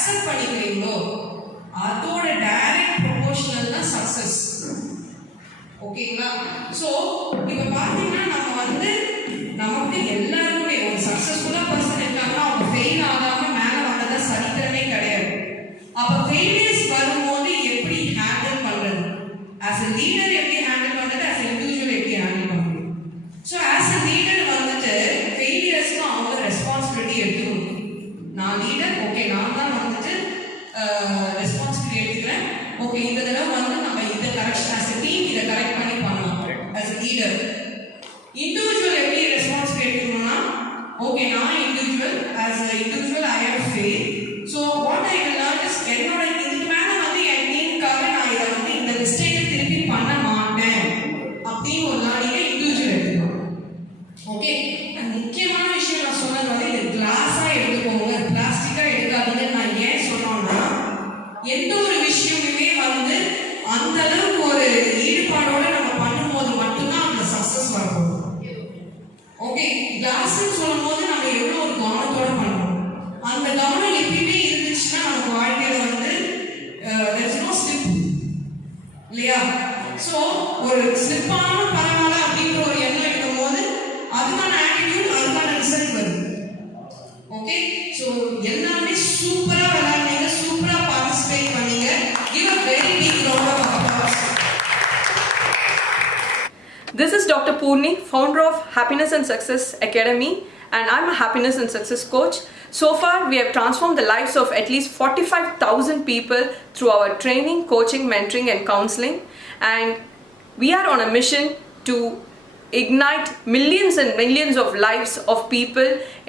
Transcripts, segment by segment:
Accept பண்ணிக்கிறீங்களோ அதோட direct proportional தான் success. ஓகேங்களா? ஸோ இப்போ பார்த்தீங்கன்னா நம்ம வந்து நமக்கு எல்லாருமே ஒரு சக்சஸ்ஃபுல்லாக பர்சன் இருக்காங்கன்னா அவங்க ஃபெயில் ஆகாமல் மேலே வந்ததா சரித்திரமே கிடையாது. அப்போ ஃபெயிலியர்ஸ் வரும்போது எப்படி ஹேண்டில் பண்ணுறது, ஆஸ் எ லீடர் எப்படி ஹேண்டில் பண்ணுறது, ஆஸ் எ இண்டிவிஜுவல் எப்படி ஹேண்டில் பண்ணுறது. ஸோ ஆஸ் எ லீடர் வந்துட்டு ஃபெயிலியர்ஸ்க்கு அவங்க ரெஸ்பான்சிபிலிட்டி எடுத்துக்கணும். நான் லீடர், ஓகே நான் தான் வந்துட்டு ரெஸ்பான்சிபிலிட்டி எடுத்துக்கிறேன். ஓகே இந்த தடவை வந்து நம்ம இந்த கரெக்ஷன் ஆஸ் எ டீம் இதை கரெக்ட் பண்ணி பண்ணலாம் ஆஸ் எ லீடர். இண்டிவிஜுவல் எப்படி ரெஸ்பான்சிபிலிட்டி எடுத்துக்கணும்னா, ஓகே நான் individual, as a individual I have fail. So what I will learn is என்னோட இதுக்கு மேலே வந்து என் டீமுக்காக நான் இதை வந்து இந்த மிஸ்டேக்கை திருப்பி பண்ண மாட்டேன் அப்படின்னு ஒரு லேர்னிங்கை இண்டிவிஜுவல் எடுத்துக்கணும். ஓகே, முக்கியமான விஷயம் நான் சொன்னது வந்து இது கிளாஸாக எடுத்துக்கோங்க, பிளாஸ்டிக்காக எடுக்காதீங்கன்னு நான் ஏன் சொன்னோம்னா, எந்த ஒரு விஷயமுமே வந்து அந்த அளவுக்கு ஒரு ஈடுபாடோட நம்ம பண்ணும்போது மட்டும்தான் அந்த சக்சஸ் வரும். ஓகே, கிளாஸ்ன்னு சொல்லும் போது நம்ம எவ்வளோ ஒரு கவனத்தோட பண்ணுறோம். அந்த கவனம் எப்பயுமே இருந்துச்சுன்னா நமக்கு வாழ்க்கையில வந்து there's no slip இல்லையா? ஸோ ஒரு ஸ்லிப்பான பரவாயில்ல அப்படின்ற ஒரு எண்ணம் இருக்கும் போது அதுக்கான ஆட்டிடியூட், அதுக்கான ரிசல்ட் வருது. ஓகே, ஸோ எல்லாமே சூப்பரா விளையாடுங்க, சூப்பரா பார்ட்டிசிபேட் பண்ணீங்க. Give a very big round of applause. This is Dr. Poorani, founder of Happiness and Success Academy, and I'm a happiness and success coach. So far, we have transformed the lives of at least 45,000 people through our training, coaching, mentoring, and counseling. And we are on a mission to ignite millions and millions of lives of people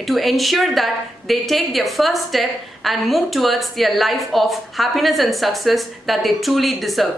to ensure that they take their first step and move towards their life of happiness and success that they truly deserve.